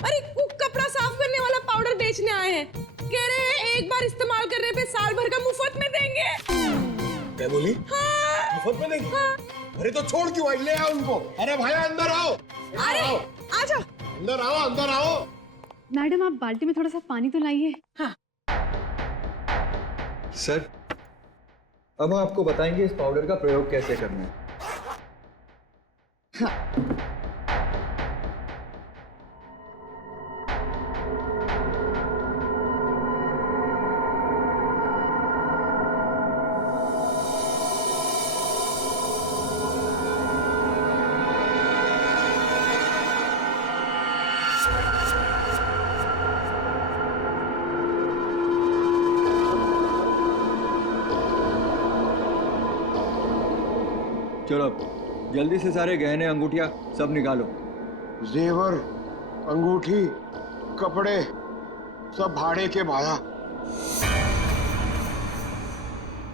अरे वो कपड़ा साफ करने वाला पाउडर बेचने आए हैं, कह रहे हैं एक बार इस्तेमाल करने पे साल भर का मुफ्त में देंगे। क्या बोली? हाँ। मुफ्त में देंगे? हाँ। अरे तो छोड़ क्यों आई, ले आओ उनको। अरे भाई अंदर आओ। अरे आजा। अंदर आओ, अंदर आओ। मैडम आप बाल्टी में थोड़ा सा पानी तो लाइए। हाँ। सर अब हम आपको बताएंगे इस पाउडर का प्रयोग कैसे करना है। हाँ। चलो जल्दी से सारे गहने अंगूठिया सब निकालो। जेवर, अंगूठी, कपड़े सब भाड़े के भाया।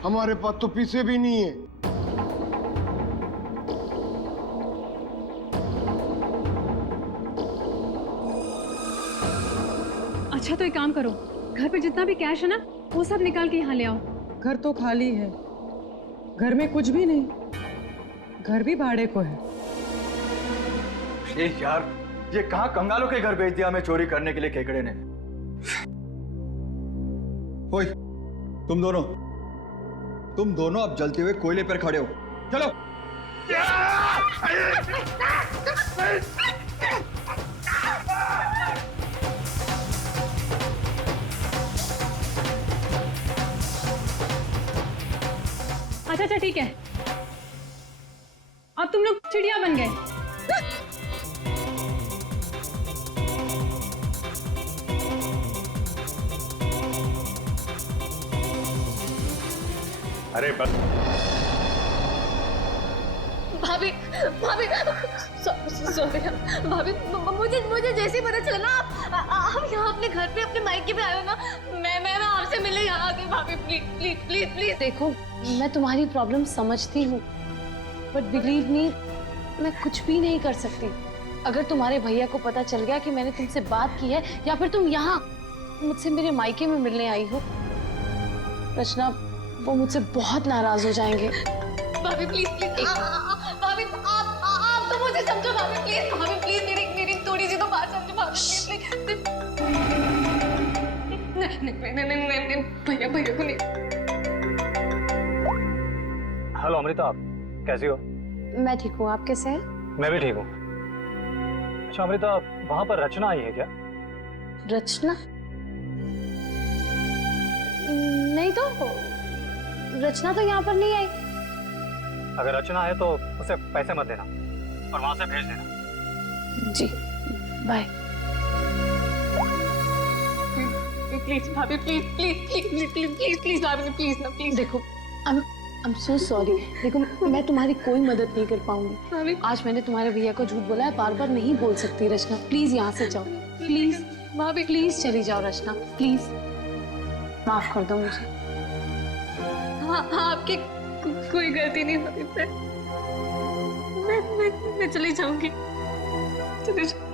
हमारे पास तो पैसे भी नहीं है। अच्छा तो एक काम करो, घर पे जितना भी कैश है ना वो सब निकाल के यहाँ ले आओ। घर तो खाली है, घर में कुछ भी नहीं, घर भी भाड़े को है। ए यार ये कहाँ कंगालों के घर भेज दिया हमें चोरी करने के लिए केकड़े ने। ओए तुम दोनों अब जलते हुए कोयले पर खड़े हो, चलो। अच्छा ठीक है, अब तुम लोग चिड़िया बन गए। अरे बस भाभी भाभी सॉरी भाभी, मुझे जैसे ही पता चला ना आप यहाँ अपने घर पे अपने मायके पे आए हो ना, मैं आपसे मिलने यहाँ आ गई। भाभी प्लीज प्लीज प्लीज प्लीज। देखो मैं तुम्हारी प्रॉब्लम समझती हूँ, बट बिलीव मी मैं कुछ भी नहीं कर सकती। अगर तुम्हारे भैया को पता चल गया कि मैंने तुमसे बात की है या फिर तुम यहाँ मुझसे मेरे मायके में मिलने आई हो, रचना वो मुझसे बहुत नाराज हो जाएंगे। भाभी प्लीज प्लीज भाभी आप तो मुझे समझो। भाभी प्लीज मेरी थोड़ी सी तो बात समझो। भाभी प्लीज नहीं भैया को नहीं। हेलो अमृता, आप कैसी हो? मैं ठीक हूँ, आप कैसे हैं? मैं भी ठीक हूँ। अच्छा अमृता, वहां पर रचना आई है क्या? रचना? नहीं तो रचना तो यहाँ पर नहीं आई। अगर रचना है तो उसे पैसे मत देना और वहां से भेज देना। जी बाय। प्लीज भाभी please please please please please please भाभी प्लीज ना प्लीज। देखो आई एम सो सॉरी। देखो मैं तुम्हारी कोई मदद नहीं कर पाऊंगी। आज मैंने तुम्हारे भैया को झूठ बोला है, बार बार नहीं बोल सकती। रचना प्लीज यहाँ से जाओ, प्लीज भाभी प्लीज चली जाओ। रचना प्लीज माफ कर दो मुझे। हाँ आपकी कोई गलती नहीं भाभी। मैं चली जाऊंगी, चली जाऊंगी।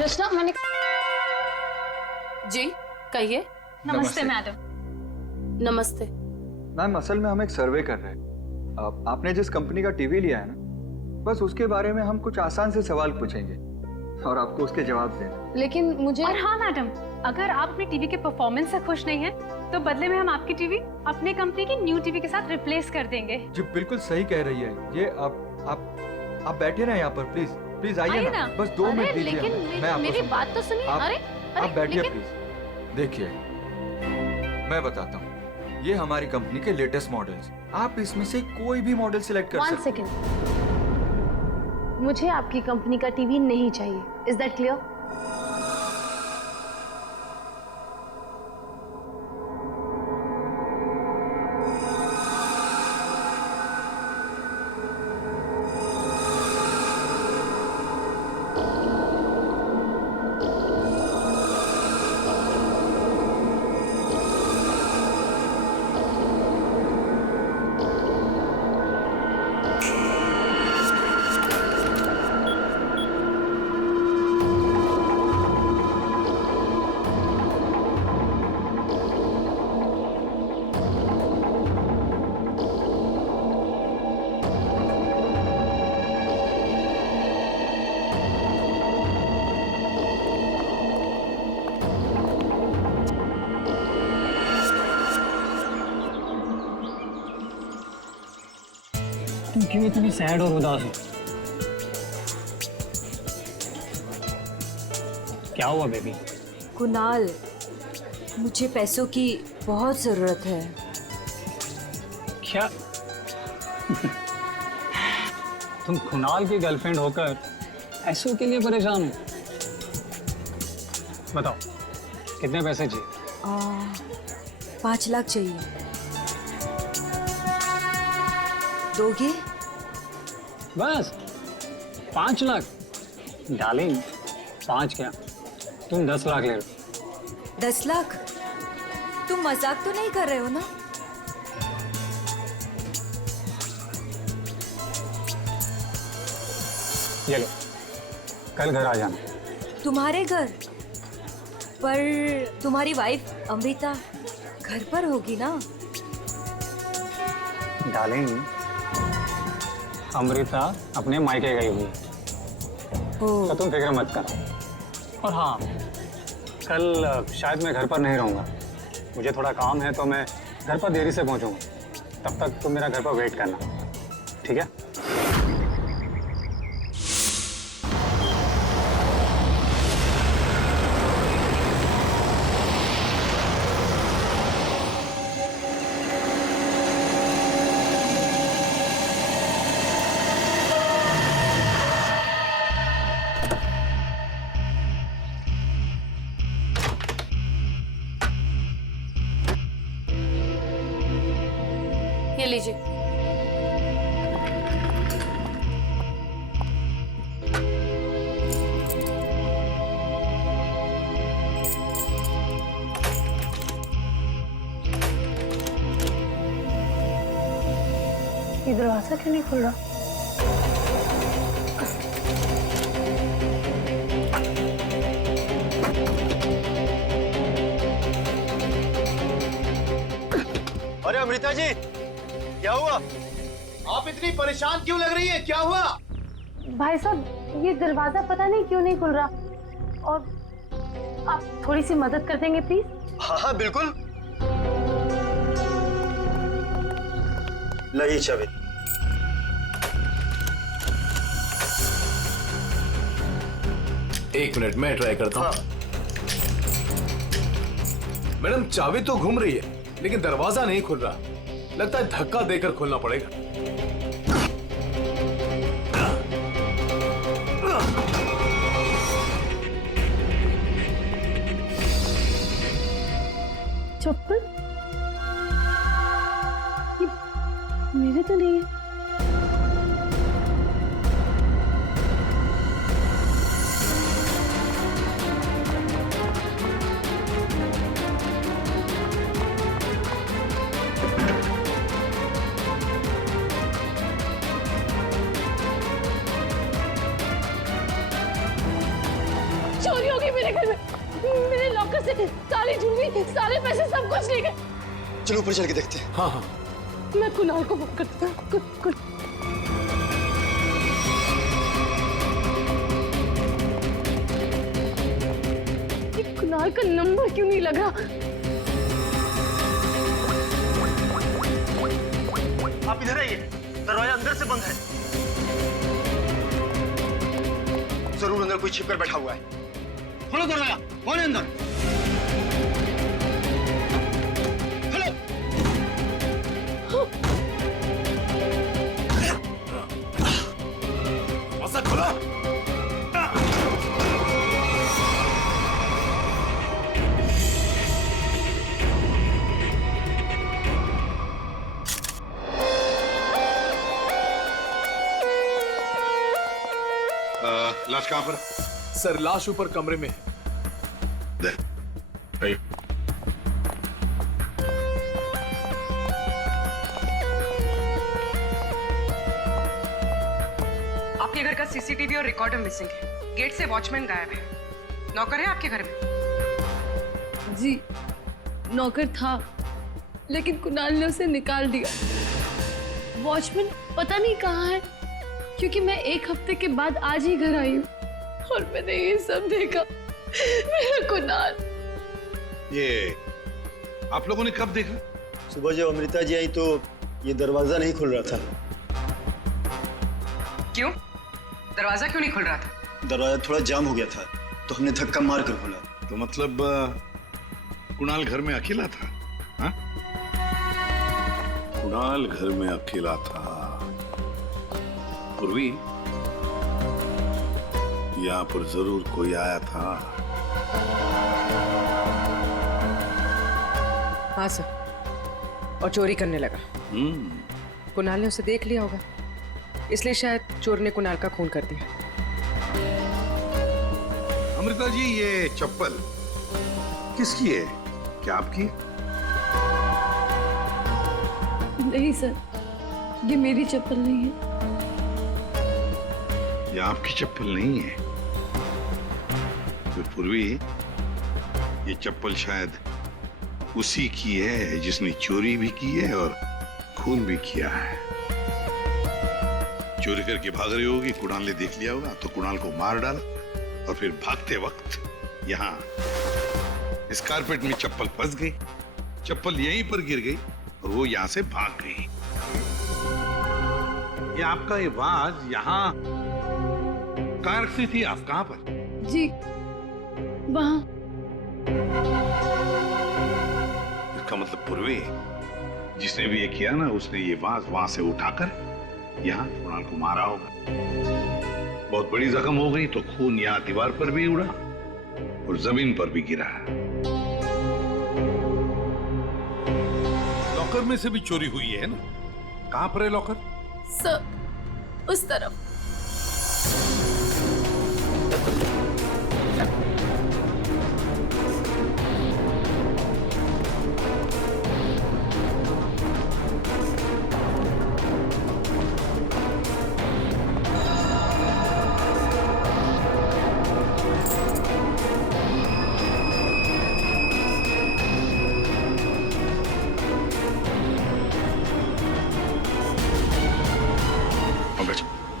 रचना मैंने जी कहिए। नमस्ते मैडम। नमस्ते मैम असल में हम एक सर्वे कर रहे हैं। आपने जिस कंपनी का टीवी लिया है ना, बस उसके बारे में हम कुछ आसान से सवाल पूछेंगे और आपको उसके जवाब देना। लेकिन मुझे और हाँ मैडम, अगर आप अपनी टीवी के परफॉर्मेंस से खुश नहीं हैं, तो बदले में हम आपकी टीवी अपने कंपनी की न्यू टीवी के साथ रिप्लेस कर देंगे। जी बिल्कुल सही कह रही है ये। आप बैठे ना यहाँ पर, प्लीज प्लीज आइए ना, बस 2 मिनट दीजिए। लेकिन मैं मेरी बात तो सुनिए। अरे आप बैठिए प्लीज। देखिए मैं बताता हूँ, ये हमारी कंपनी के लेटेस्ट मॉडल्स, आप इसमें से कोई भी मॉडल सिलेक्ट कर सकते हैं। 1 सेकेंड, मुझे आपकी कंपनी का टीवी नहीं चाहिए। Is that clear? तुम क्यों इतनी सैड और उदास हो? क्या हुआ बेबी? कुणाल, मुझे पैसों की बहुत ज़रूरत है। क्या? तुम कुणाल की गर्लफ्रेंड होकर पैसों के लिए परेशान हो? बताओ कितने पैसे चाहिए? 5 लाख चाहिए। दोगे? बस 5 लाख? डार्लिंग 5 क्या, तुम 10 लाख ले लो। 10 लाख? तुम मजाक तो नहीं कर रहे हो ना? ये लो, कल घर आ जाना। तुम्हारे घर? पर तुम्हारी वाइफ अमृता घर पर होगी ना? डार्लिंग, अमृता अपने मायके गई हुई है, तो तुम फिक्र मत करो। और हाँ, कल शायद मैं घर पर नहीं रहूँगा, मुझे थोड़ा काम है, तो मैं घर पर देरी से पहुँचूँगा। तब तक तुम मेरा घर पर वेट करना, ठीक है? ये लीजिए। ये दरवाजा क्यों नहीं खुल रहा? अरे अमृता जी, क्या हुआ? आप इतनी परेशान क्यों लग रही है? क्या हुआ? भाई साहब, ये दरवाजा पता नहीं क्यों नहीं खुल रहा, और आप थोड़ी सी मदद कर देंगे प्लीज? हाँ हाँ बिल्कुल। लाइए चाबी। एक मिनट, मैं ट्राई करता हूँ। मैडम, चाबी तो घूम रही है, लेकिन दरवाजा नहीं खुल रहा। लगता है धक्का देकर खोलना पड़ेगा। चप्पल? ये मेरे तो नहीं है। चोरी हो गई मेरे घर में, मेरे लॉकर से सारी ज्वेलरी, सारे पैसे, सब कुछ ले गए। चलो ऊपर चल के देखते हैं। हाँ हाँ, मैं कुणाल को फोन करता हूँ। ये कुणाल का नंबर क्यों नहीं लगा? आप इधर आइए, दरवाजा अंदर से बंद है। जरूर अंदर कोई छिपकर बैठा हुआ है। खोलो दरवाजा, कौन है अंदर? खोलो। मसा खोलो। लाश कहाँ पर? सर, लाश ऊपर कमरे में है। आपके घर का सीसीटीवी और रिकॉर्डर मिसिंग है। गेट से वॉचमैन गायब है। नौकर है आपके घर में? जी, नौकर था, लेकिन कुणाल ने उसे निकाल दिया। वॉचमैन पता नहीं कहाँ है, क्योंकि मैं 1 हफ्ते के बाद आज ही घर आई हूँ और मैंने ये सब देखा। मेरा कुणाल। ये आप लोगों ने कब देखा? सुबह जब अमृता जी आई तो ये दरवाजा नहीं खुल रहा था। क्यों? दरवाजा क्यों नहीं खुल रहा था? दरवाजा थोड़ा जाम हो गया था तो हमने धक्का मार कर खोला। तो मतलब कुणाल घर में अकेला था? हाँ? कुणाल घर में अकेला था। पूर्वी, यहाँ पर जरूर कोई आया था। हाँ सर, और चोरी करने लगा। कुणाल ने उसे देख लिया होगा, इसलिए शायद चोर ने कुणाल का खून कर दिया। अमृता जी, ये चप्पल किसकी है? क्या आपकी? नहीं सर, ये मेरी चप्पल नहीं है। ये आपकी चप्पल नहीं है? तो पूर्वी, ये चप्पल शायद उसी की है जिसने चोरी भी की है और खून भी किया है। चोरी करके भाग रही होगी, कुणाल ने देख लिया होगा तो कुणाल को मार डाला और फिर भागते वक्त यहाँ इस कारपेट में चप्पल फंस गई, चप्पल यहीं पर गिर गई और वो यहाँ से भाग गई। ये आपका ये वाज यहाँ कार से थी, आप कहाँ पर? जी, वहाँ। इसका मतलब पूर्वी, जिसने भी ये किया ना, उसने ये वाज वहां से उठाकर यहाँ कुणाल को मारा होगा। बहुत बड़ी जख्म हो गई तो खून यहाँ दीवार पर भी उड़ा और जमीन पर भी गिरा। लॉकर में से भी चोरी हुई है ना? कहाँ पर है लॉकर? सर, उस तरफ।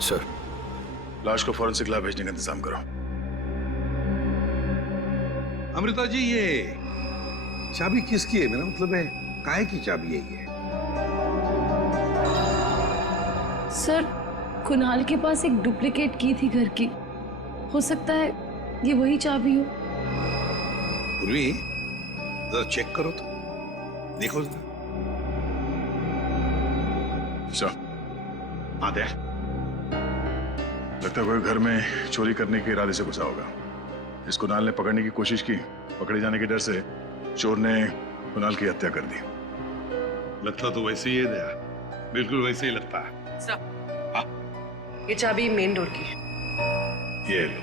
सर, लाश को फॉरेंसिक लैब भेजने का इंतजाम करो। अमृता जी, ये चाबी किसकी है? मेरा मतलब है काहे की चाबी है ये? सर, कुणाल के पास एक डुप्लीकेट की थी घर की, हो सकता है ये वही चाबी हो। पूर्वी, जरा चेक करो तो, देखो जरा। सर, हाँ, दे। लगता है कोई घर में चोरी करने के इरादे से घुसा होगा। इस कुणाल ने पकड़ने की कोशिश की, पकड़े जाने के डर से चोर ने कुणाल की हत्या कर दी। लगता तो वैसे ही है दया, बिल्कुल वैसे ही लगता है। सर, हाँ। ये चाबी मेन डोर की। ये लो,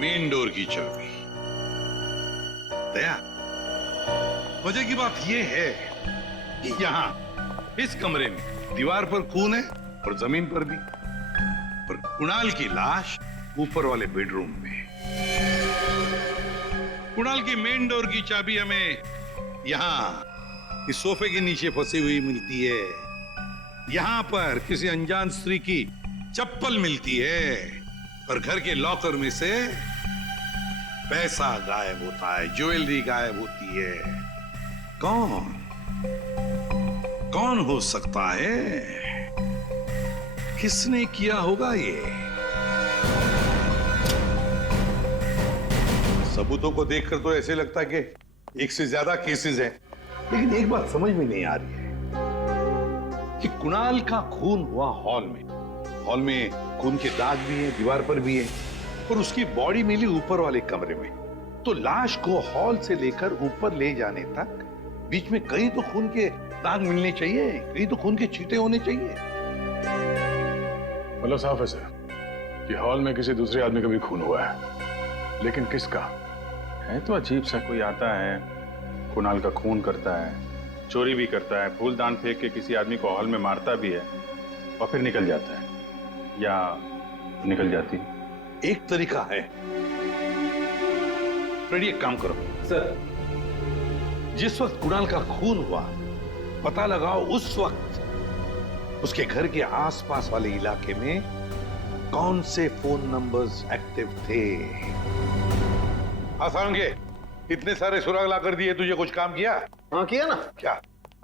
मेन डोर की चाबी। दया, मजे की बात ये है कि यहाँ इस कमरे में दीवार पर खून है और जमीन पर भी, और कुणाल की लाश ऊपर वाले बेडरूम में। कुणाल की मेन डोर की चाबी हमें यहाँ इस सोफे के नीचे फंसी हुई मिलती है। यहाँ पर किसी अनजान स्त्री की चप्पल मिलती है और घर के लॉकर में से पैसा गायब होता है, ज्वेलरी गायब होती है। कौन हो सकता है? किसने किया होगा ये? सबूतों को देखकर तो ऐसे लगता है कि एक से ज्यादा केसेस हैं, लेकिन एक बात समझ में नहीं आ रही है कि कुणाल का खून हुआ हॉल में खून के दाग भी हैं, दीवार पर भी है, और उसकी बॉडी मिली ऊपर वाले कमरे में। तो लाश को हॉल से लेकर ऊपर ले जाने तक बीच में कहीं तो खून के दाग मिलने चाहिए, कहीं तो खून के छींटे होने चाहिए। मतलब साफ है सर कि हॉल में किसी दूसरे आदमी का भी खून हुआ है, लेकिन किसका है तो अजीब सा। कोई आता है, कुणाल का खून करता है, चोरी भी करता है, फूलदान फेंक के किसी आदमी को हॉल में मारता भी है और फिर निकल जाता है या निकल जाती है। एक तरीका है, फ्रेडी, एक काम करो सर। जिस वक्त कुणाल का खून हुआ, पता लगाओ उस वक्त उसके घर के आसपास वाले इलाके में कौन से फोन नंबर्स एक्टिव थे। आसानगे, इतने सारे सुराग ला कर दिए, तुझे कुछ काम किया? हाँ, किया ना। क्या?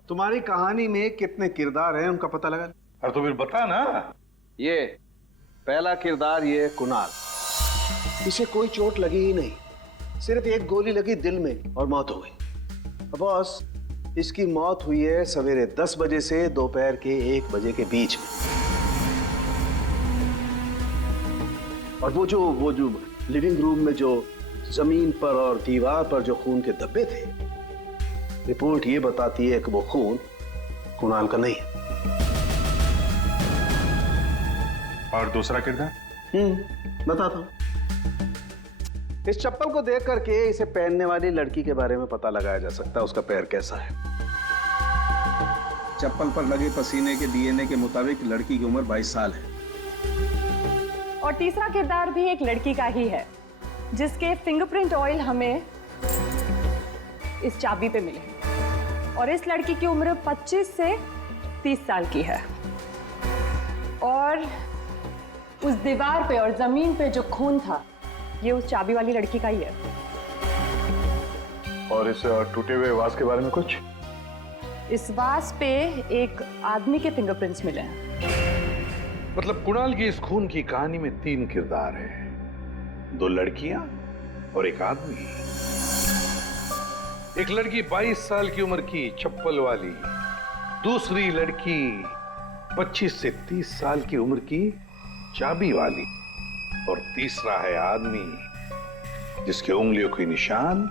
तुम्हारी कहानी में कितने किरदार हैं उनका पता लगा। अरे तो फिर बता ना। ये पहला किरदार, ये कुणाल। इसे कोई चोट लगी ही नहीं, सिर्फ एक गोली लगी दिल में और मौत हो गई। बॉस, इसकी मौत हुई है सवेरे 10 बजे से दोपहर के 1 बजे के बीच में। और वो जो लिविंग रूम में जो जमीन पर और दीवार पर जो खून के धब्बे थे, रिपोर्ट ये बताती है कि वो खून कुणाल का नहीं है। और दूसरा किरदार? बताता हूं। इस चप्पल को देख करके इसे पहनने वाली लड़की के बारे में पता लगाया जा सकता है, उसका पैर कैसा है। चप्पल पर लगे पसीने के डीएनए के मुताबिक लड़की की उम्र 22 साल है। और तीसरा किरदार भी एक लड़की का ही है, जिसके फिंगरप्रिंट ऑयल हमें इस चाबी पे मिले। और इस लड़की की उम्र 25 से 30 साल की है। और उस दीवार पे और जमीन पे जो खून था, ये उस चाबी वाली लड़की का ही है। और इस टूटे हुए वास के बारे में कुछ? इस वास पे एक आदमी के फिंगरप्रिंट्स मिले हैं। मतलब कुणाल की इस खून की कहानी में 3 किरदार हैं, 2 लड़कियां और एक आदमी। एक लड़की 22 साल की उम्र की चप्पल वाली, दूसरी लड़की 25 से 30 साल की उम्र की चाबी वाली, और तीसरा है आदमी जिसके उंगलियों के निशान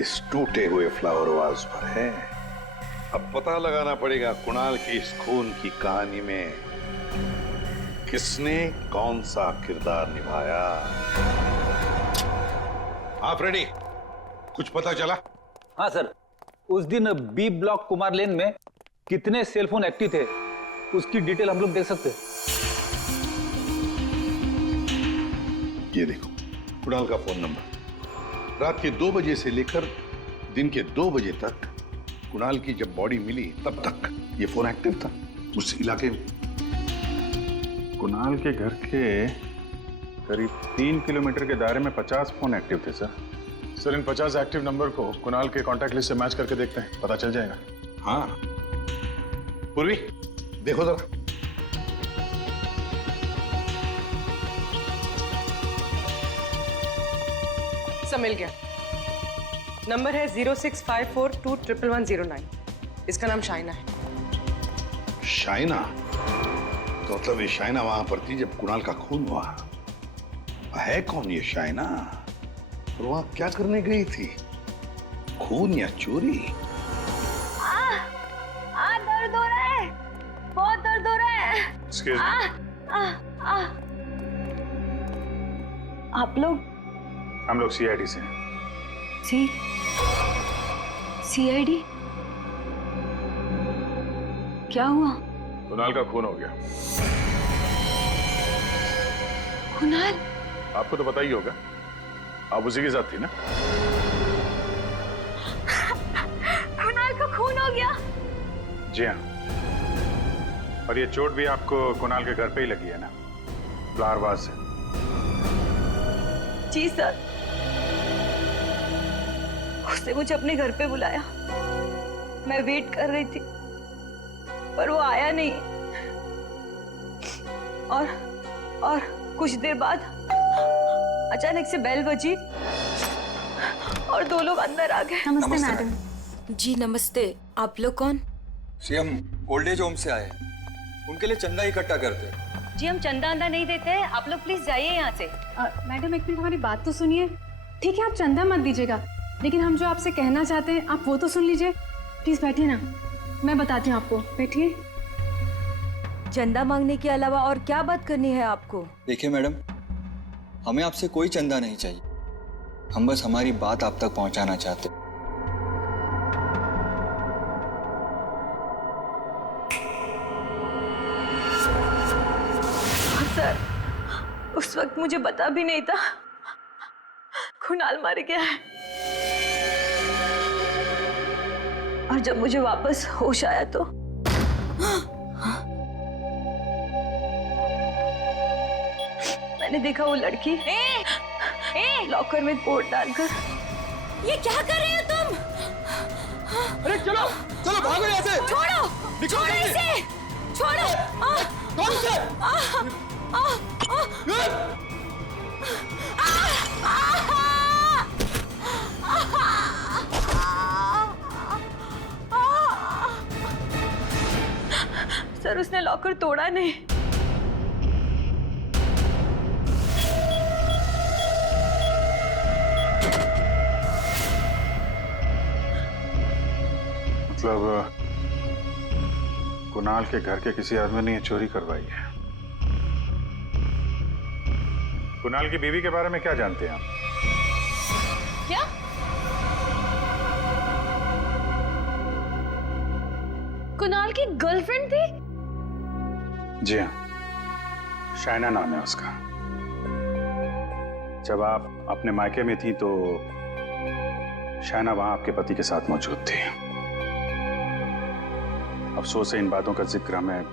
इस टूटे हुए फ्लावर वाज पर है। अब पता लगाना पड़ेगा कुणाल की इस खून की कहानी में किसने कौन सा किरदार निभाया। आप रेडी? कुछ पता चला? हाँ सर, उस दिन बी ब्लॉक कुमार लेन में कितने सेलफोन एक्टिव थे, उसकी डिटेल हम लोग देख सकते हैं। ये देखो कुणाल का फोन नंबर। रात के 2 बजे से लेकर दिन के 2 बजे तक कुणाल की जब बॉडी मिली तब तक ये फोन एक्टिव था उस इलाके में। कुणाल के घर के करीब 3 किलोमीटर के दायरे में 50 फोन एक्टिव थे सर। सर, इन 50 एक्टिव नंबर को कुणाल के कॉन्टैक्ट लिस्ट से मैच करके देखते हैं, पता चल जाएगा। हाँ पूर्वी, देखो जरा। सब मिल गया। नंबर है 0654211109। इसका नाम शाइना है। शाइना? तो मतलब ये शाइना वहां पर थी जब कुणाल का खून हुआ। है कौन ये शाइना और वहां क्या करने गई थी? खून या चोरी? दर्द हो रहा है, बहुत दर्द हो रहा है। Excuse me. आप लोग? हम लोग CID से हैं। CID? क्या हुआ? कुणाल का खून हो गया। कुणाल? आपको तो पता ही होगा, आप उसी के साथ थी ना? कुणाल का खून हो गया? जी हाँ। और ये चोट भी आपको कुणाल के घर पे ही लगी है ना, फ्लावर वाज से? जी सर, उसने मुझे अपने घर पे बुलाया। मैं वेट कर रही थी पर वो आया नहीं। और कुछ देर बाद अचानक से बेल बजी और 2 लोग अंदर आ गए। नमस्ते मैडम। जी नमस्ते। आप लोग कौन? जी हम ओल्ड एज होम से आए हैं, उनके लिए चंदा इकट्ठा करते हैं। जी हम चंदा अंदा नहीं देते हैं, आप लोग प्लीज जाइए यहाँ से। मैडम एक मिनट, हमारी बात तो सुनिए। ठीक है, आप चंदा मत दीजिएगा, लेकिन हम जो आपसे कहना चाहते हैं आप वो तो सुन लीजिए। प्लीज बैठिए ना, मैं बताती हूँ आपको। बैठिए। चंदा मांगने के अलावा और क्या बात करनी है आपको? देखिए मैडम, हमें आपसे कोई चंदा नहीं चाहिए, हम बस हमारी बात आप तक पहुंचाना चाहते हैं। सर, उस वक्त मुझे पता भी नहीं था कुणाल मर गया है। और जब मुझे वापस होश आया तो मैंने देखा वो लड़की लॉकर में कोट डालकर। ये क्या कर रहे हो तुम? अरे चलो चलो भागो यहाँ से। छोड़ो, छोड़ो इसे। छोड़ो। कौन से? सर उसने लॉकर तोड़ा नहीं। मतलब कुणाल के घर के किसी आदमी ने ये चोरी करवाई है। कुणाल की बीवी के बारे में क्या जानते हैं आप? क्या? कुणाल की गर्लफ्रेंड थी? जी हाँ, शाइना नाम है उसका। जब आप अपने मायके में थी तो शाइना वहां आपके पति के साथ मौजूद थी। अफसोस है इन बातों का जिक्र हमें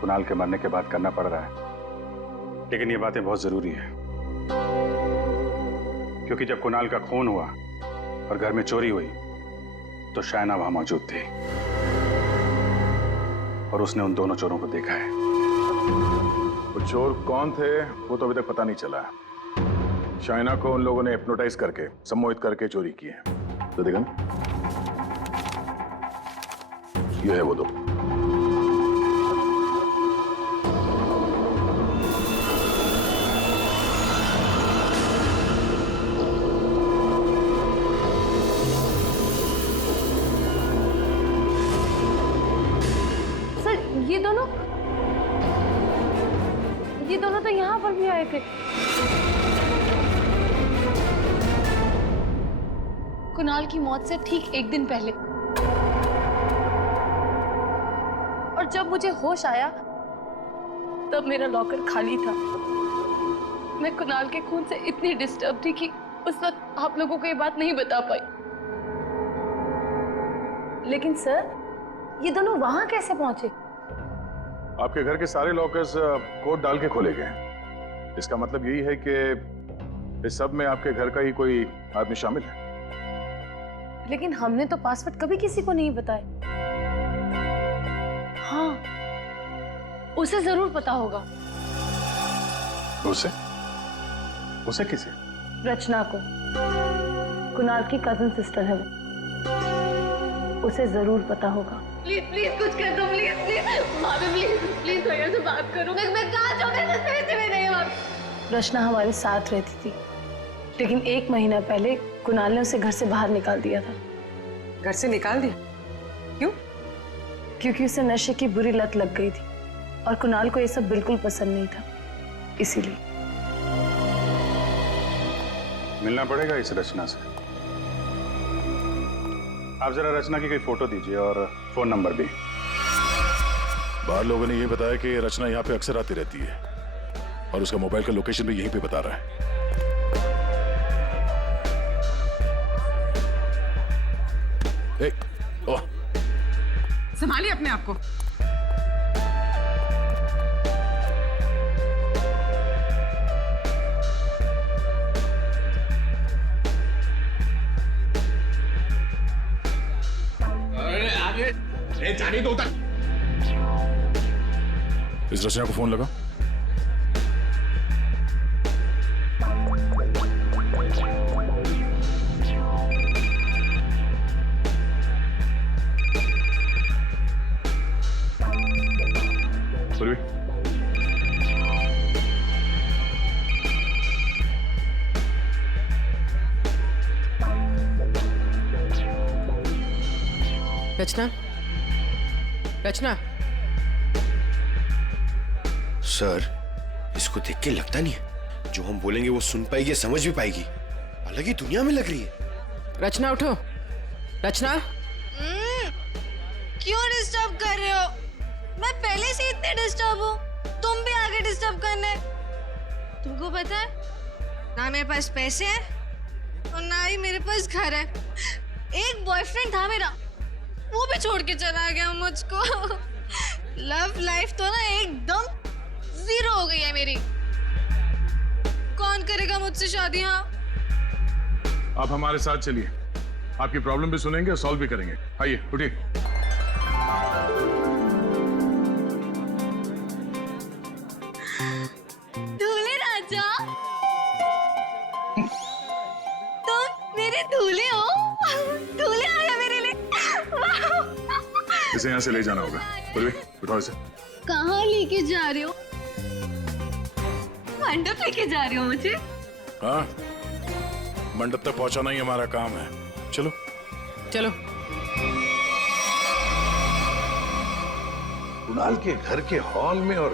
कुणाल के मरने के बाद करना पड़ रहा है, लेकिन ये बातें बहुत जरूरी है क्योंकि जब कुणाल का खून हुआ और घर में चोरी हुई तो शाइना वहां मौजूद थी और उसने उन दोनों चोरों को देखा है। वो चोर कौन थे वो तो अभी तक पता नहीं चला है। शाइना को उन लोगों ने हिप्नोटाइज करके, सम्मोहित करके चोरी की है। तो देखा ना, ये है वो दो। सर ये दोनों तो यहाँ पर भी आए थे। कुणाल की मौत से ठीक एक दिन पहले। और जब मुझे होश आया तब मेरा लॉकर खाली था। मैं कुणाल के खून से इतनी डिस्टर्ब थी कि उस वक्त आप लोगों को ये बात नहीं बता पाई। लेकिन सर ये दोनों वहां कैसे पहुंचे? आपके घर के सारे लॉकर्स कोड डाल के खोले गए हैं। इसका मतलब यही है कि इस सब में आपके घर का ही कोई आदमी शामिल है। लेकिन हमने तो पासवर्ड कभी किसी को नहीं बताया। हाँ, उसे जरूर पता होगा। उसे? उसे किसे? रचना को। कुणाल की कजन सिस्टर है वो। उसे जरूर पता होगा। प्लीज प्लीज कुछ कर दो, प्लीज प्लीज भाभी, प्लीज प्लीज भैया से बात करो। मैं कहाँ जाऊँ? मेरे पैसे में नहीं है। रचना हमारे साथ रहती थी, लेकिन 1 महीना पहले कुणाल ने उसे घर से बाहर निकाल दिया था। घर से निकाल दिया? क्यों? क्योंकि उसे नशे की बुरी लत लग गई थी और कुणाल को ये सब बिल्कुल पसंद नहीं था, इसीलिए। मिलना पड़ेगा इस रचना से। आप जरा रचना की कोई फोटो दीजिए और फोन नंबर भी। बाहर लोगों ने ये बताया कि रचना यहाँ पे अक्सर आती रहती है और उसका मोबाइल का लोकेशन भी यहीं पे बता रहा है। संभालिए अपने आप को। जाने दो तक। इस रचना को फोन लगा। रचना, रचना। सर, इसको देख के लगता नहीं है जो हम बोलेंगे वो सुन पाएगी, समझ भी पाएगी। अलग ही दुनिया में लग रही है। रचना उठो। रचना। क्यों डिस्टर्ब कर रहे हो? मैं पहले से इतने डिस्टर्ब हूँ, तुम भी आगे डिस्टर्ब करने। तुमको पता है ना मेरे पास पैसे हैं और ना ही मेरे पास घर है। एक बॉयफ्रेंड था मेरा, वो भी छोड़ के चला गया मुझको। लव लाइफ तो ना एकदम 0 हो गई है मेरी। कौन करेगा मुझसे शादी? हाँ, आप हमारे साथ चलिए, आपकी प्रॉब्लम भी सुनेंगे और सॉल्व भी करेंगे। आइए उठिए। अच्छा तुम मेरे दूल्हे हो? दूल्हे आया मेरे लिए। इसे यहाँ से ले जाना होगा। पूर्वी, उठाओ इसे। कहाँ लेके जा रहे हो? मंडप लेके जा रहे हो मुझे? हाँ, मंडप तक पहुंचाना ही हमारा काम है। चलो चलो। कुणाल के घर के हॉल में और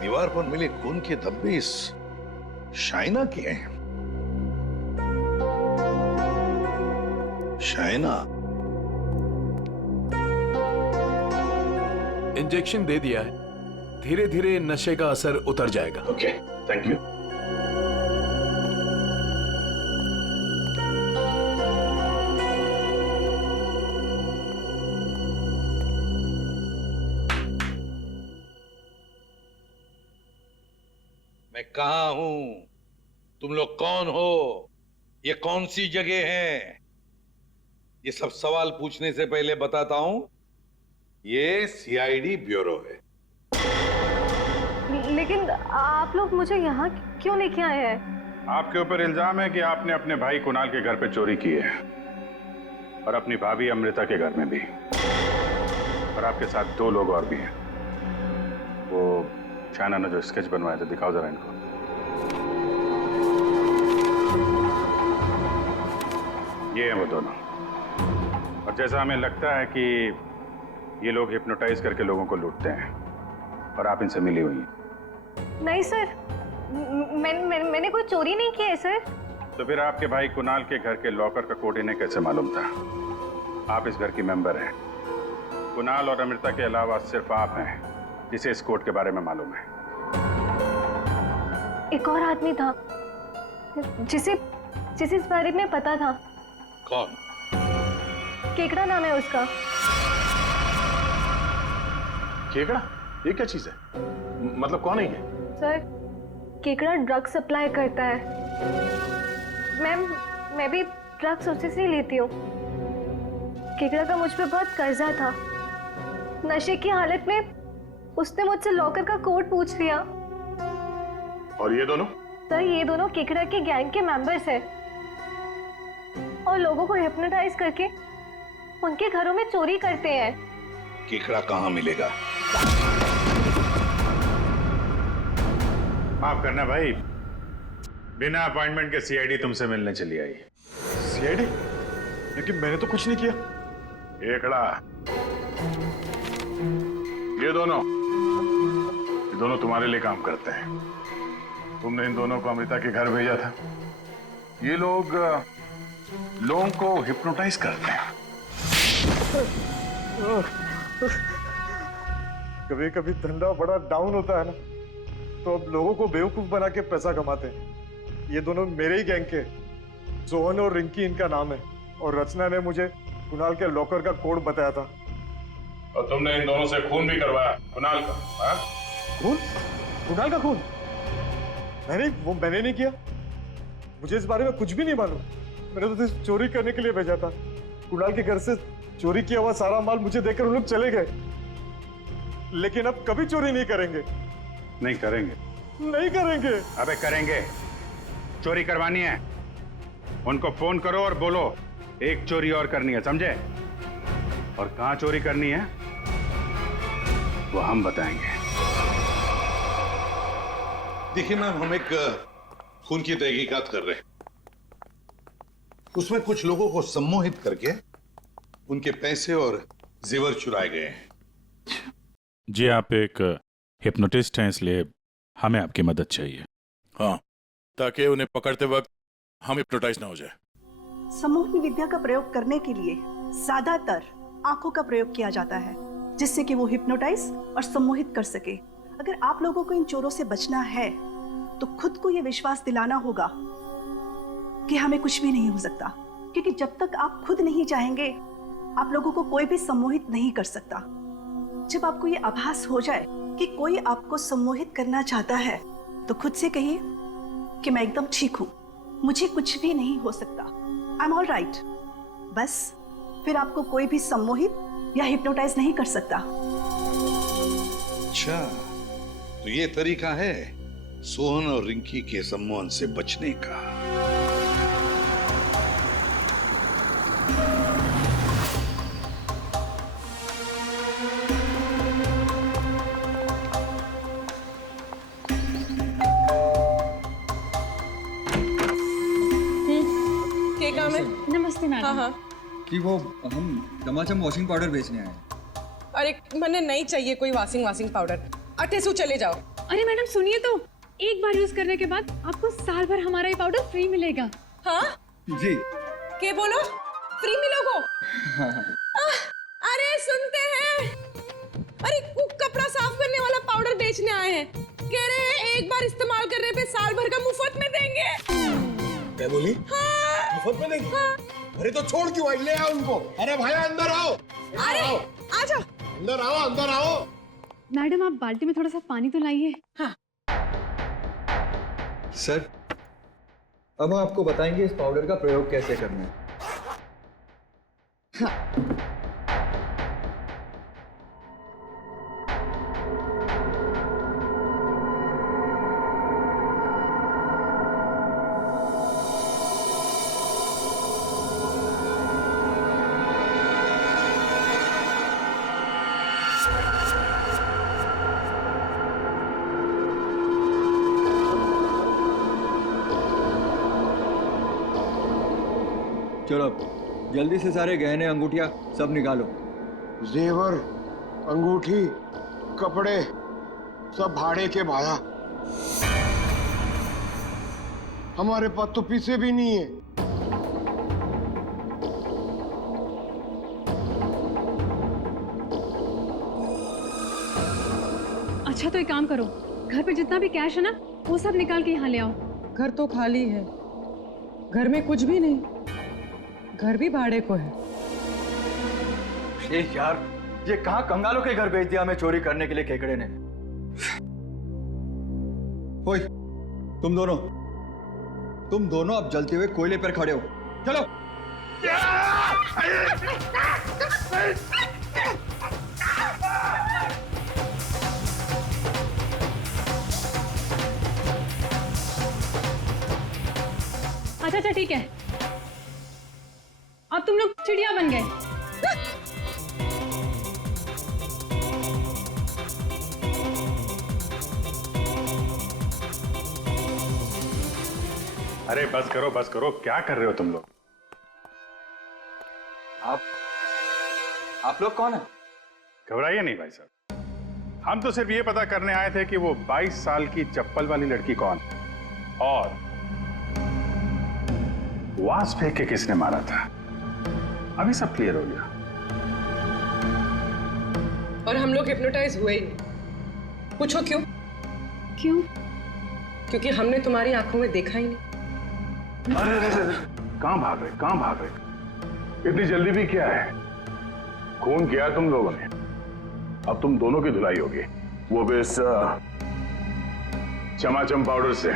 दीवार पर मिले खून के धब्बे इस शाइना के हैं। शाइना इंजेक्शन दे दिया है, धीरे धीरे नशे का असर उतर जाएगा। Okay, thank you. मैं कहाँ हूं? तुम लोग कौन हो? ये कौन सी जगह है? ये सब सवाल पूछने से पहले बताता हूं, ये सीआईडी ब्यूरो है। लेकिन आप लोग मुझे यहाँ क्यों लेके आए हैं? आपके ऊपर इल्जाम है कि आपने अपने भाई कुणाल के घर पे चोरी की है और अपनी भाभी अमृता के घर में भी, और आपके साथ 2 लोग और भी हैं। वो शाइना ने जो स्केच बनवाया था, दिखाओ जरा इनको। ये हैं वो दोनों, और जैसा हमें लगता है कि ये लोग हिप्नोटाइज करके लोगों को लूटते हैं और आप इनसे मिली हुई हैं। नहीं सर, मैंने कोई चोरी नहीं की है सर। तो फिर आपके भाई कुणाल के घर के लॉकर का कोड इन्हें कैसे मालूम था? आप इस घर की मेंबर हैं। कुणाल और अमृता के अलावा सिर्फ आप हैं जिसे इस कोड के बारे में मालूम है। एक और आदमी था जिसे इस बारे में पता था। कौन? केकड़ा नाम है उसका। केकड़ा? ये क्या चीज है? मतलब कौन है ये? सर, केकड़ा ड्रग सप्लाई करता है। मैं भी ड्रग्स उसी से ही लेती हूँ। केकड़ा का मुझ पे बहुत कर्जा था। नशे की हालत में उसने मुझसे लॉकर का कोड पूछ लिया। और ये दोनों? सर, ये दोनों केकड़ा के गैंग के मेंबर्स हैं और लोगों को हिप्नोटाइज करके उनके घरों में चोरी करते हैं। केकड़ा कहाँ मिलेगा? माफ करना भाई, बिना अपॉइंटमेंट के सीआईडी तुमसे मिलने चली आई। सीआईडी? लेकिन मैंने तो कुछ नहीं किया। केकड़ा, ये दोनों तुम्हारे लिए काम करते हैं। तुमने इन दोनों को अमृता के घर भेजा था। ये लोग लोगों को हिप्नोटाइज करते हैं। कभी कभी धंधा बड़ा डाउन होता है ना, तो अब लोगों को बेवकूफ बना के पैसा कमाते हैं। ये दोनों मेरे ही गैंग के, जोहन और रिंकी इनका नाम है, और रचना ने मुझे कुणाल के लॉकर का कोड बताया था। और तुमने इन दोनों से खून भी करवाया कुणाल का? हाँ? खून? कुणाल का खून? मैंने नहीं किया। मुझे इस बारे में कुछ भी नहीं मालूम। मैंने तो सिर्फ चोरी करने के लिए भेजा था। कुणाल के घर से चोरी किया हुआ सारा माल मुझे देकर उन लोग चले गए। लेकिन अब कभी चोरी नहीं करेंगे। नहीं करेंगे? नहीं करेंगे। अबे करेंगे। चोरी करवानी है, उनको फोन करो और बोलो एक चोरी और करनी है, समझे? और कहां चोरी करनी है वो हम बताएंगे। देखिए मैम, हम एक खून की तहकीकात कर रहे हैं। उसमें कुछ लोगों को सम्मोहित करके उनके पैसे और जेवर चुराए गए हैं। जी, आप एक हिप्नोटिस्ट हैं, इसलिए हमें आपकी मदद चाहिए। हाँ, ताकि उन्हें पकड़ते वक्त हम हिप्नोटाइज ना हो जाए। सम्मोहन विद्या का प्रयोग करने के लिए ज्यादातर आंखों का प्रयोग किया जाता है, जिससे कि वो हिप्नोटाइज और सम्मोहित कर सके। अगर आप लोगों को इन चोरों से बचना है तो खुद को ये विश्वास दिलाना होगा कि हमें कुछ भी नहीं हो सकता, क्योंकि जब तक आप खुद नहीं चाहेंगे आप लोगों को कोई भी सम्मोहित नहीं कर सकता। जब आपको ये आभास हो जाए कि कोई आपको सम्मोहित करना चाहता है तो खुद से कहिए कि मैं एकदम ठीक हूँ, मुझे कुछ भी नहीं हो सकता, आई एम ऑल राइट। बस फिर आपको कोई भी सम्मोहित या हिप्नोटाइज नहीं कर सकता। अच्छा, तो ये तरीका है सोहन और रिंकी के सम्मोहन से बचने का। क्या काम है? नमस्ते मैडम। हाँ हाँ। कि वो हम चमाचम वॉशिंग पाउडर बेचने आए हैं। अरे मैंने नहीं चाहिए कोई वॉशिंग पाउडर। अटेसू चले जाओ। अरे मैडम सुनिए तो, एक बार यूज करने के बाद आपको साल भर हमारा ये पाउडर फ्री मिलेगा। हाँ जी। के बोलो फ्री मिलोगो? हाँ हाँ। अरे सुनते हैं, अरे कुक कपड़ा साफ करने वाला पाउडर बेचने आए हैं। कह रहे हैं एक बार इस्तेमाल करने पे साल भर का मुफ्त में देंगे। क्या बोली? हाँ। मुफ्त में देंगे? हाँ। अरे तो छोड़ क्यों आई? ले आओ उनको। अरे भाई अंदर आओ। अरे आजा। अंदर आओ, अंदर आओ। मैडम आप बाल्टी में थोड़ा सा पानी तो लाइए। हाँ। सर, अब हम आपको बताएंगे इस पाउडर का प्रयोग कैसे करना है। हाँ। चलो जल्दी से सारे गहने अंगूठिया सब निकालो। जेवर, अंगूठी, कपड़े सब भाड़े के भाया। हमारे पास तो पैसे भी नहीं है। अच्छा तो एक काम करो, घर पे जितना भी कैश है ना वो सब निकाल के यहाँ ले आओ। घर तो खाली है, घर में कुछ भी नहीं, घर भी भाड़े को है। यार ये कहाँ कंगालों के घर भेज दिया हमें चोरी करने के लिए केकड़े ने। ओए तुम दोनों अब जलते हुए कोयले पर खड़े हो। चलो। अच्छा ठीक है, अब तुम लोग चिड़िया बन गए। अरे बस करो, क्या कर रहे हो तुम लोग? आप लोग कौन है? घबराइए नहीं भाई साहब, हम तो सिर्फ ये पता करने आए थे कि वो 22 साल की चप्पल वाली लड़की कौन और वास फेंक के किसने मारा था। अभी सब क्लियर हो गया। और हम लोग हिप्नोटाइज हुए ही नहीं। पूछो क्यों? क्यों? क्योंकि हमने तुम्हारी आंखों में देखा ही नहीं। अरे कहां भाग रहे? इतनी जल्दी भी क्या है? खून किया तुम लोगों ने, अब तुम दोनों की धुलाई होगी, वो भी इस चमाचम पाउडर से।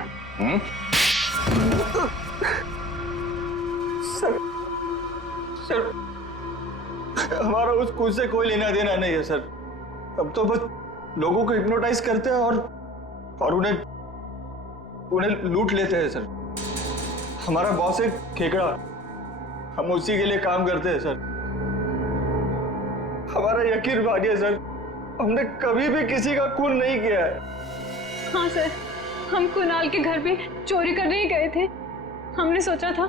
सर हमारा उस कुछ से कोई लेना देना नहीं है सर। अब तो बस लोगों को हिप्नोटाइज करते हैं और उन्हें लूट लेते हैं सर। हमारा बॉस है खेकड़ा, हम उसी के लिए काम करते हैं सर। हमारा यकीन मानिए सर, हमने कभी भी किसी का खून नहीं किया है। हाँ सर, हम कुणाल के घर पे चोरी करने ही गए थे। हमने सोचा था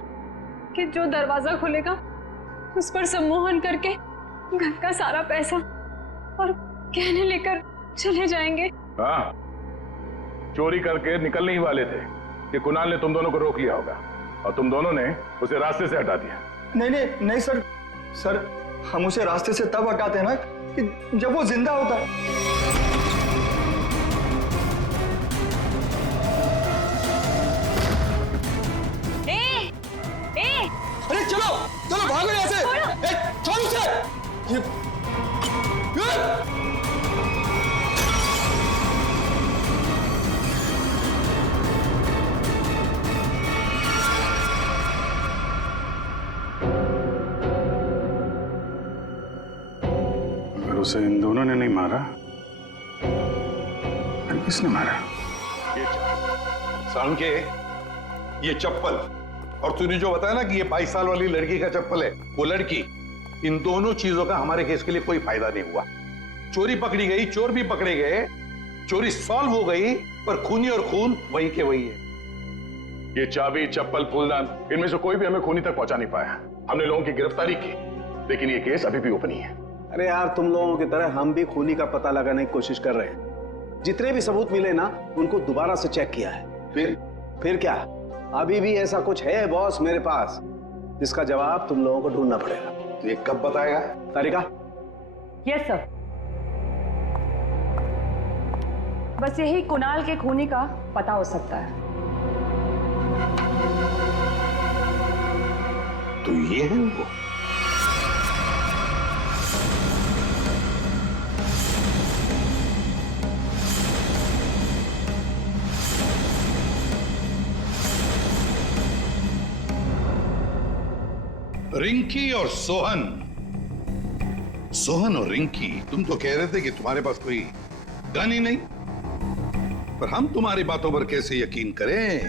कि जो दरवाजा खुलेगा उस पर सम्मोहन करके घर का सारा पैसा और गहने लेकर चले जाएंगे। हाँ, चोरी करके निकलने ही वाले थे कि कुणाल ने तुम दोनों को रोक लिया होगा और तुम दोनों ने उसे रास्ते से हटा दिया। नहीं सर, हम उसे रास्ते से तब हटाते हैं ना कि जब वो जिंदा होता है। अरे चलो भागो यहाँ से। छोड़ उसे। अगर उसे इन दोनों ने नहीं मारा, फिर किसने मारा? साउंड के ये चप्पल और तूने जो बताया ना कि ये 22 साल वाली लड़की का चप्पल है, वो लड़की, इन दोनों चीजों का हमारे केस के लिए कोई फायदा नहीं हुआ। चोरी पकड़ी गई, चोर भी पकड़े गए, चोरी सॉल्व हो गई, पर खूनी और खून वही के वही है। ये चाबी, चप्पल, फूलदान, इनमें से कोई भी हमें खूनी तक पहुंचा नहीं पाया। हमने लोगों की गिरफ्तारी की, लेकिन ये केस अभी भी ओपन ही है। अरे यार, तुम लोगों की तरह हम भी खूनी का पता लगाने की कोशिश कर रहे हैं। जितने भी सबूत मिले ना, उनको दोबारा से चेक किया है। फिर क्या? अभी भी ऐसा कुछ है बॉस मेरे पास, जिसका जवाब तुम लोगों को ढूंढना पड़ेगा। तो ये कब बताएगा? तारिका? Yes sir. बस यही कुणाल के खूनी का पता हो सकता है। तो ये है वो। रिंकी और सोहन और रिंकी, तुम तो कह रहे थे कि तुम्हारे पास कोई गन ही नहीं, पर हम तुम्हारी बातों पर कैसे यकीन करें?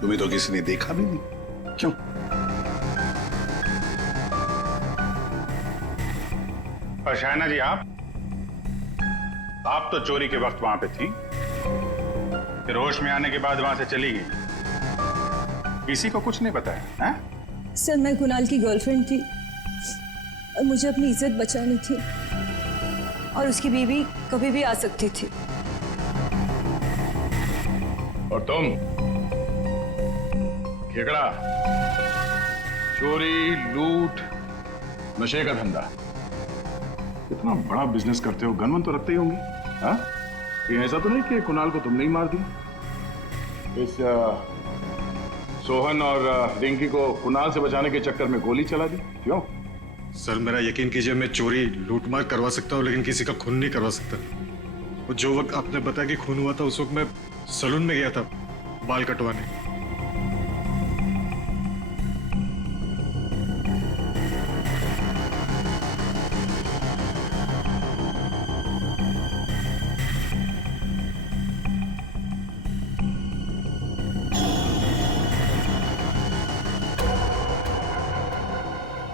तुम्हें तो किसी ने देखा भी नहीं। क्यों? और शायना जी, आप तो चोरी के वक्त वहां पे थी, फिर होश में आने के बाद वहां से चली गई, किसी को कुछ नहीं बताया? हैं? सर, मैं कुणाल की गर्लफ्रेंड थी और मुझे अपनी इज्जत बचानी थी, और उसकी बीवी कभी भी आ सकती थी। और तुम खेकड़ा, चोरी, लूट, नशे का धंधा, इतना बड़ा बिजनेस करते हो, गन तो रखते ही होंगे। हाँ? कहीं ऐसा तो नहीं कि कुणाल को तुमने ही मार दिया? इस सोहन और रिंकी को कुणाल से बचाने के चक्कर में गोली चला दी, क्यों? सर, मेरा यकीन कीजिए, मैं चोरी लूटमार करवा सकता हूँ, लेकिन किसी का खून नहीं करवा सकता। और जो वक्त आपने बताया कि खून हुआ था, उस वक्त मैं सैलून में गया था बाल कटवाने।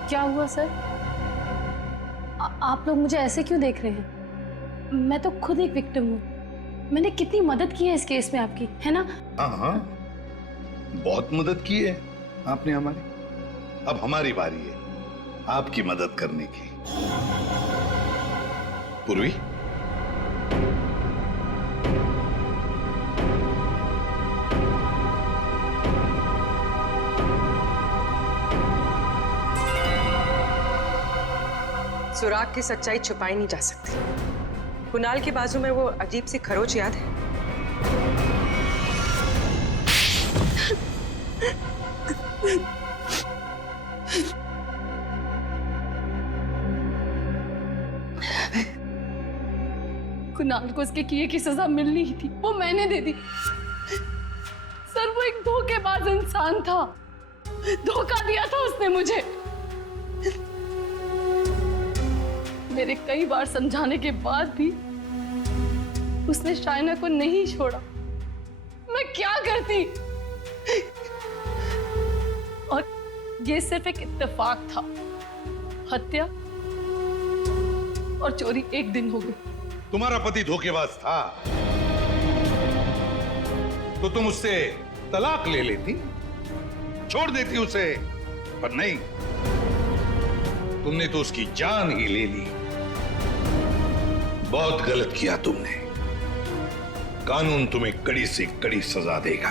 क्या हुआ सर? आप लोग मुझे ऐसे क्यों देख रहे हैं? मैं तो खुद एक विक्टिम हूँ। मैंने कितनी मदद की है इस केस में आपकी, है ना? हाँ, बहुत मदद की है आपने हमारी। अब हमारी बारी है आपकी मदद करने की। पूर्वी, सुराग की सच्चाई छुपाई नहीं जा सकती। कुणाल के बाजू में वो अजीब सी खरोच याद है? कुणाल को उसके किए की सजा मिलनी ही थी, वो मैंने दे दी। सर, वो एक धोखेबाज इंसान था, धोखा दिया था उसने मुझे। मेरे कई बार समझाने के बाद भी उसने शायना को नहीं छोड़ा। मैं क्या करती? और ये सिर्फ एक इत्तेफाक था। हत्या और चोरी एक दिन हो गई। तुम्हारा पति धोखेबाज था तो तुम उससे तलाक ले लेती, छोड़ देती उसे, पर नहीं, तुमने तो उसकी जान ही ले ली। बहुत गलत किया तुमने। कानून तुम्हें कड़ी से कड़ी सजा देगा।